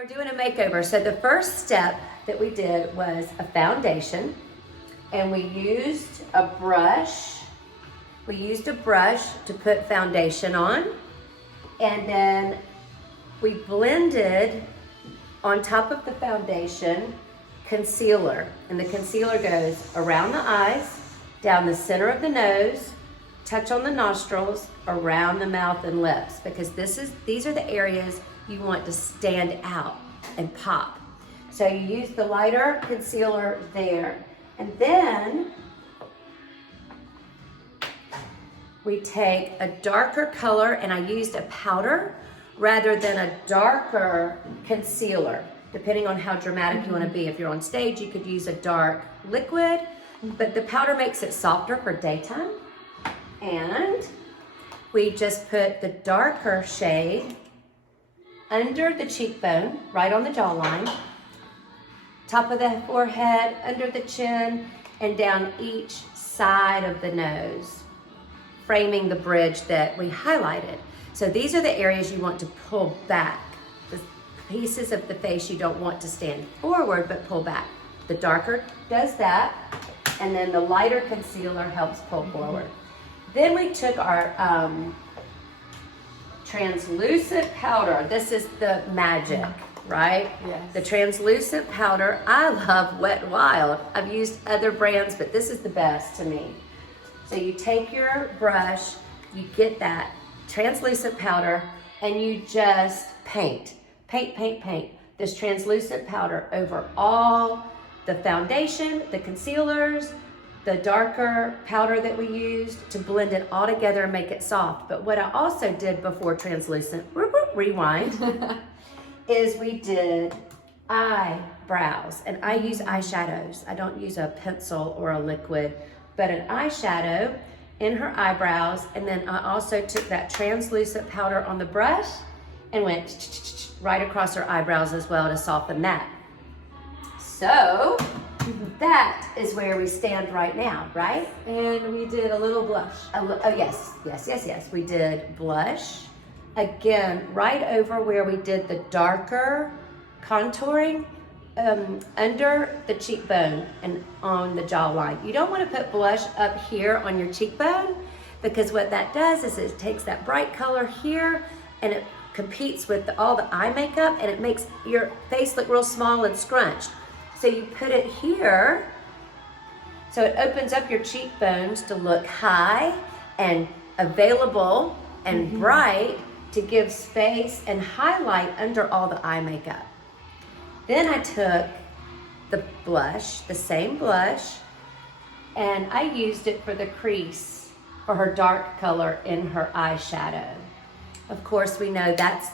We're doing a makeover. So the first step that we did was a foundation, and we used a brush. We used a brush to put foundation on, and then we blended on top of the foundation concealer. And the concealer goes around the eyes, down the center of the nose, touch on the nostrils, around the mouth and lips, because these are the areas you want to stand out and pop. So you use the lighter concealer there. And then we take a darker color, and I used a powder rather than a darker concealer, depending on how dramatic you want to be. If you're on stage, you could use a dark liquid, but the powder makes it softer for daytime. And we just put the darker shade under the cheekbone, right on the jawline, top of the forehead, under the chin, and down each side of the nose, framing the bridge that we highlighted. So these are the areas you want to pull back, the pieces of the face you don't want to stand forward but pull back. The darker does that, and then the lighter concealer helps pull forward. Then we took our translucent powder. This is the magic, right? Yes. The translucent powder. I love Wet n Wild. I've used other brands, but this is the best to me. So you take your brush, you get that translucent powder, and you just paint this translucent powder over all the foundation, the concealers, the darker powder that we used to blend it all together and make it soft. But what I also did before translucent, rewind, is we did eyebrows. And I use eyeshadows. I don't use a pencil or a liquid, but an eyeshadow in her eyebrows. And then I also took that translucent powder on the brush and went right across her eyebrows as well to soften that. So that is where we stand right now, right? And we did a little blush. Oh yes. We did blush. Again, right over where we did the darker contouring, under the cheekbone and on the jawline. You don't want to put blush up here on your cheekbone, because what that does is it takes that bright color here and it competes with all the eye makeup, and it makes your face look real small and scrunched. So you put it here, so it opens up your cheekbones to look high and available and bright, to give space and highlight under all the eye makeup. Then I took the blush, the same blush, and I used it for the crease for her dark color in her eyeshadow. Of course, we know that's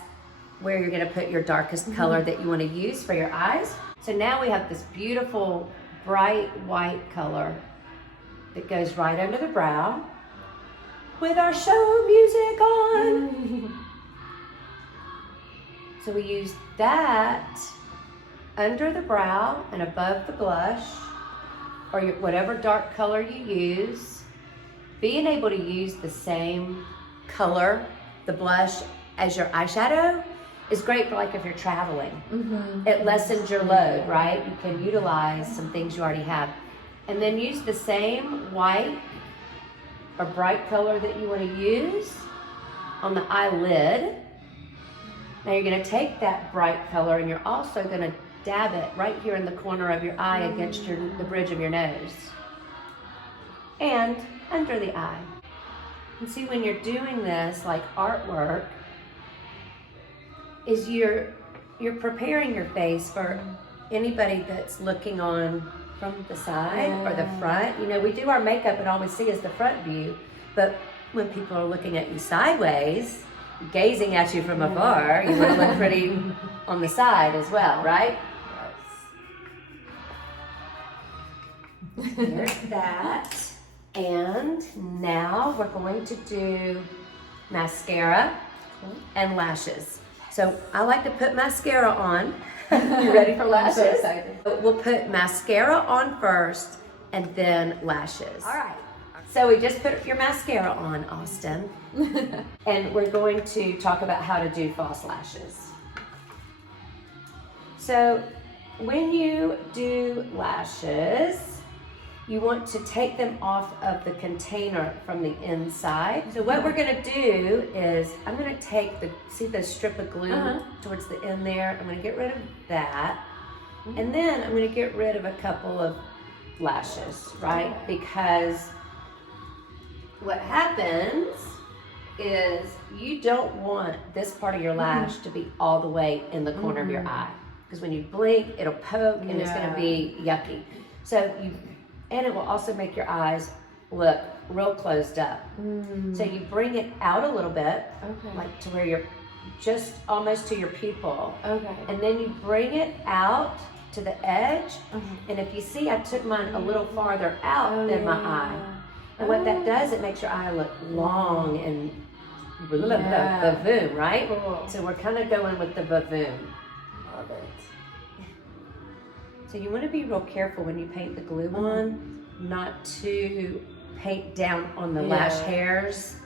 where you're gonna put your darkest color that you wanna use for your eyes. So now we have this beautiful bright white color that goes right under the brow with our show music on. So we use that under the brow and above the blush, or whatever dark color you use. Being able to use the same color, the blush, as your eyeshadow is great for, like, if you're traveling. It lessens your load, right? You can utilize some things you already have. And then use the same white or bright color that you want to use on the eyelid. Now you're going to take that bright color and you're also going to dab it right here in the corner of your eye against the bridge of your nose and under the eye. And see, when you're doing this like artwork, is you're preparing your face for anybody that's looking on from the side or the front. You know, we do our makeup and all we see is the front view, but when people are looking at you sideways, gazing at you from afar, you want to look pretty on the side as well, right? There's that. And now we're going to do mascara and lashes. So I like to put mascara on. You ready for lashes? I'm so excited. We'll put mascara on first and then lashes. All right. So we just put your mascara on, Austin. And we're going to talk about how to do false lashes. So when you do lashes, you want to take them off of the container from the inside. So what we're gonna do is, I'm gonna take see the strip of glue towards the end there? I'm gonna get rid of that. And then I'm gonna get rid of a couple of lashes, right? Because what happens is you don't want this part of your lash to be all the way in the corner of your eye. Because when you blink, it'll poke and it's gonna be yucky. And it will also make your eyes look real closed up. So you bring it out a little bit, like to where you're just almost to your pupil. And then you bring it out to the edge. And if you see, I took mine a little farther out than my eye. And what that does, it makes your eye look long and vavoom, right? Cool. So we're kind of going with the vavoom. Love it. So you want to be real careful when you paint the glue on, not to paint down on the lash hairs,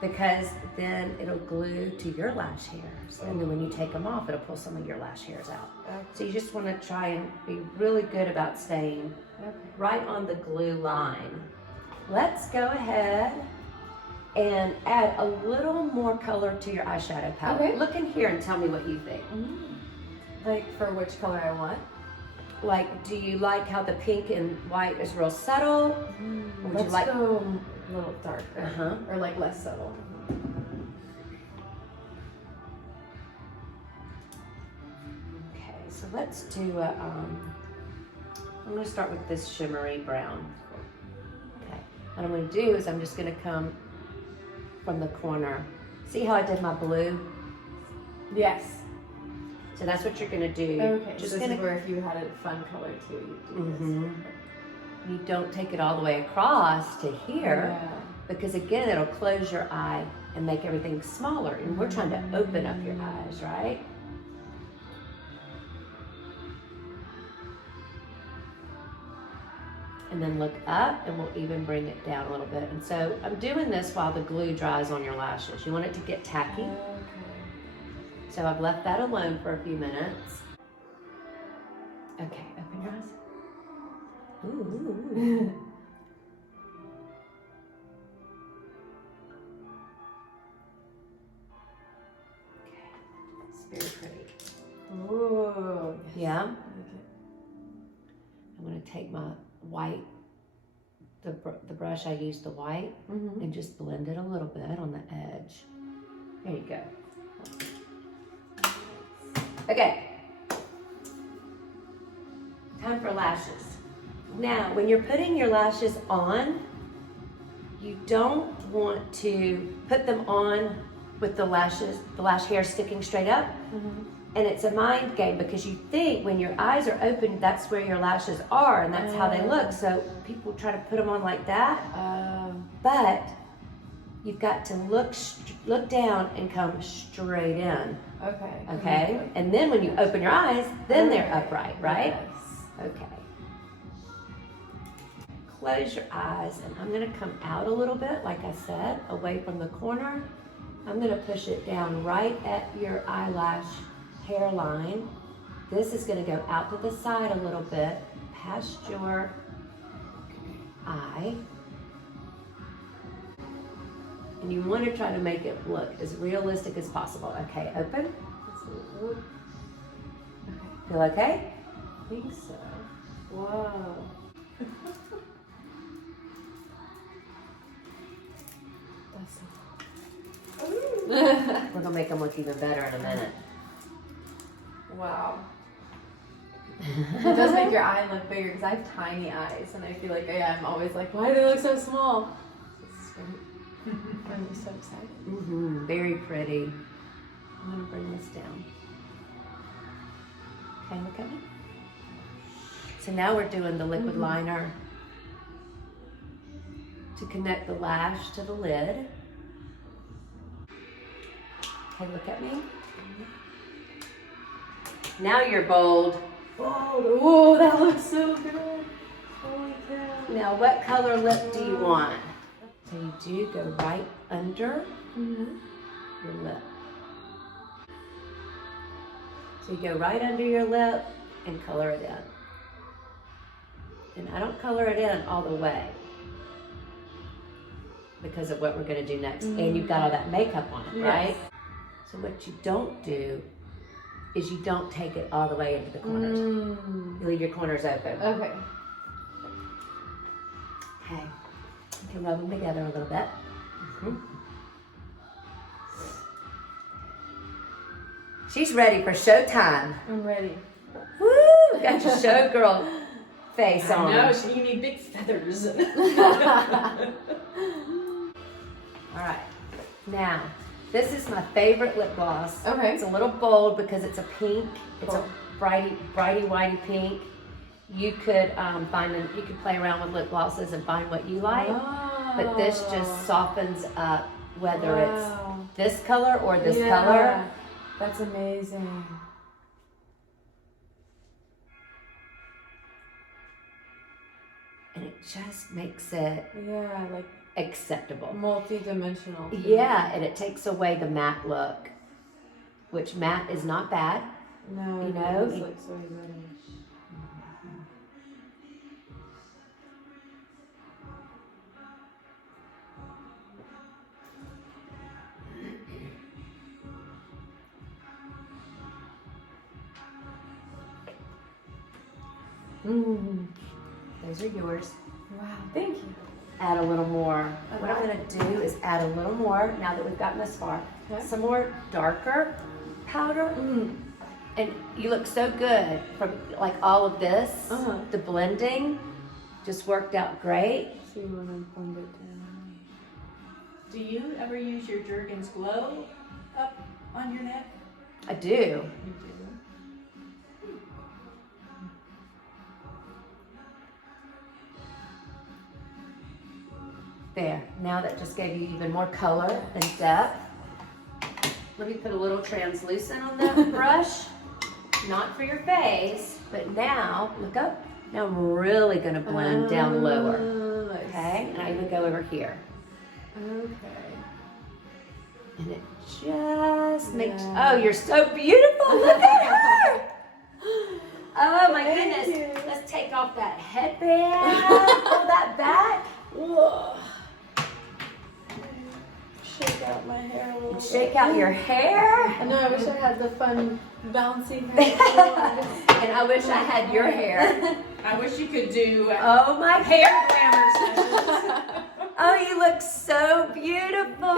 because then it'll glue to your lash hairs. And then when you take them off, it'll pull some of your lash hairs out. So you just want to try and be really good about staying right on the glue line. Let's go ahead and add a little more color to your eyeshadow palette. Look in here and tell me what you think. Like for which color I want? Like, do you like how the pink and white is real subtle? Or would you like go a little darker, or like less subtle? Okay, so let's do I'm going to start with this shimmery brown. Okay, what I'm going to do is I'm just going to come from the corner. See how I did my blue? Yes. So that's what you're gonna do. Okay, just so this is where if you had a fun color too, you'd do this. You don't take it all the way across to here, because again, it'll close your eye and make everything smaller. And we're trying to open up your eyes, right? And then look up, and we'll even bring it down a little bit. And so I'm doing this while the glue dries on your lashes. You want it to get tacky. So I've left that alone for a few minutes. Okay, open your eyes. Ooh. Okay, it's very pretty. Ooh. Yeah. I'm gonna take my white, the brush I used, the white, and just blend it a little bit on the edge. There you go. Okay, time for lashes. Now, when you're putting your lashes on, you don't want to put them on with the lash hair sticking straight up. And it's a mind game, because you think when your eyes are open, that's where your lashes are, and that's how they look. So people try to put them on like that, but you've got to look down and come straight in. Okay. And then when you open your eyes, then they're upright, right? Okay. Close your eyes, and I'm gonna come out a little bit, like I said, away from the corner. I'm gonna push it down right at your eyelash hairline. This is gonna go out to the side a little bit, past your eye. And you want to try to make it look as realistic as possible. Okay, open. Feel okay? I think so. Whoa. We're gonna make them look even better in a minute. Wow. It does make your eye look bigger, because I have tiny eyes, and I feel like I'm always like, why do they look so small? This is great. I'm just so excited. Very pretty. I'm gonna bring this down. Okay, look at me. So now we're doing the liquid liner to connect the lash to the lid. Okay, look at me. Now you're bold. Bold. Oh, that looks so good. Holy cow. Now, what color lip do you want? So you do go right under your lip. So you go right under your lip and color it in. And I don't color it in all the way because of what we're going to do next. And you've got all that makeup on it, right? So what you don't do is you don't take it all the way into the corners. You leave your corners open. Okay. Okay. You can rub them together a little bit. She's ready for showtime. I'm ready. Woo! Got your showgirl face on. No, you need big feathers. All right. Now, this is my favorite lip gloss. Okay. It's a little bold because it's a pink. It's a brighty whitey pink. You could you could play around with lip glosses and find what you like. But this just softens up whether it's this color or this color. That's amazing. And it just makes it like acceptable. Multi-dimensional. Yeah, and it takes away the matte look, which matte is not bad. No, you know, it looks so good. Those are yours. Wow, thank you. Add a little more. What I'm going to do is add a little more, now that we've gotten this far. Okay. Some more darker powder. And you look so good from like all of this. The blending just worked out great. So you want to blend it down. Do you ever use your Jergens Glow up on your neck? I do. You do. There. Now that just gave you even more color and depth. Let me put a little translucent on that brush. Not for your face, but now, look up. Now I'm really going to blend down lower. Okay? And I even go over here. Okay. And it just makes, oh, you're so beautiful. Look at her. Oh my goodness. Let's take off that headband. Pull that back. Whoa. Shake out my hair a little bit. Shake out your hair. I know, I wish I had the fun bouncy hair. And I wish I had your hair. I wish you could do Oh my hair glamour sessions. Oh, you look so beautiful.